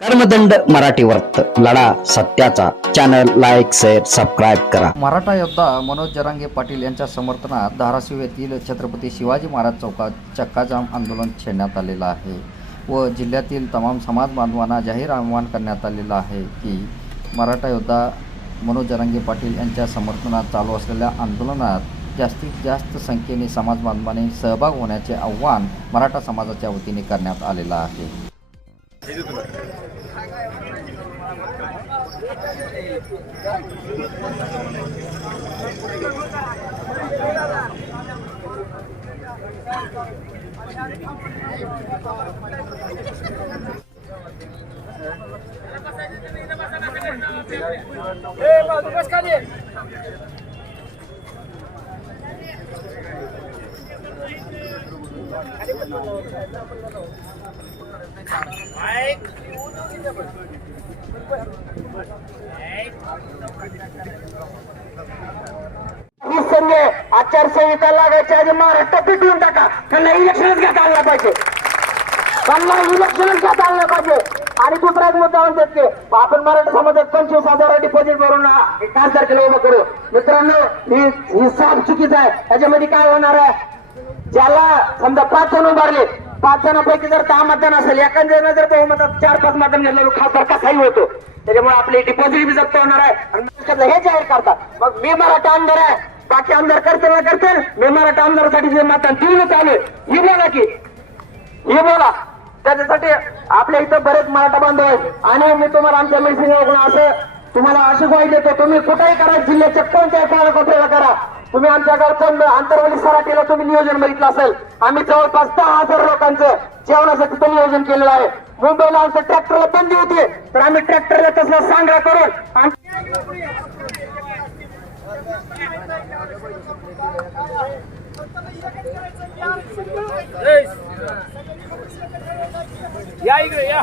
कर्मदंड मराठी वर्त लढा सत्याचा. चॅनल लाईक शेअर सबस्क्राईब करा. मराठा योद्धा मनोज जरांगे पाटील यांच्या समर्थनात धाराशिव येथील छत्रपती शिवाजी महाराज चौकात चक्काजाम आंदोलन छेडण्यात आलेलं आहे व जिल्ह्यातील तमाम समाज बांधवांना जाहीर आवाहन करण्यात आलेलं आहे की मराठा योद्धा मनोज जरांगे पाटील यांच्या समर्थनात चालू असलेल्या आंदोलनात जास्तीत जास्त संख्येने समाज बांधवांनी सहभाग होण्याचे आव्हान मराठा समाजाच्या वतीने करण्यात आलेलं आहे. ही संघ आचारसंहिता लागायच्या आधी महाराष्ट्रात पिटवून टाका. त्यांना इलेक्शनच घेता आणलं पाहिजे. त्यांना इलेक्शनच घेता आणलं पाहिजे. आणि दुसरा एक मुद्दा म्हणतात की आपण मराठी समाजात पंचवीस हजार डिपॉझिट भरून पाच तारखेला उभं करू. मित्रांनो ही ही साफ चुकीचं आहे. त्याच्यामध्ये काय होणार आहे? ज्याला समजा पाच जण उभारले पाच जणांपैकी जर दहा मतदान असेल एखाद्या जर बहुमतात चार पाच मतदान घेतलं खासदार कसाही होतो. त्याच्यामुळे आपली डिपॉझिट बी जप्त होणार आहे आणि हे जाहीर करतात. मग मी मराठा आमदार आहे बाकी आमदार करतील ना करतील. मी मराठा आमदारासाठी जे मतदान देऊन चालू आहे हे बोला की. हे बोला. त्याच्यासाठी आपल्या इथं बरेच मराठा बांधव आहेत. आणि मी तुम्हाला आमच्या मिटिंग असं तुम्हाला अशी ग्वाही देतो तुम्ही कुठेही करा जिल्ह्याच्या कोणत्याही कानाकोपऱ्याला करा. तुम्ही आमच्या गावचं आंतरवली सराटीला तुम्ही नियोजन बघितलं असेल. आम्ही जवळपास दहा हजार लोकांचं जेवणाचं तिथं नियोजन केलेलं आहे. मुंबईला आमच्या ट्रॅक्टरला बंदी होती. तर आम्ही ट्रॅक्टरला तसला सांगडा करून या इकडे या.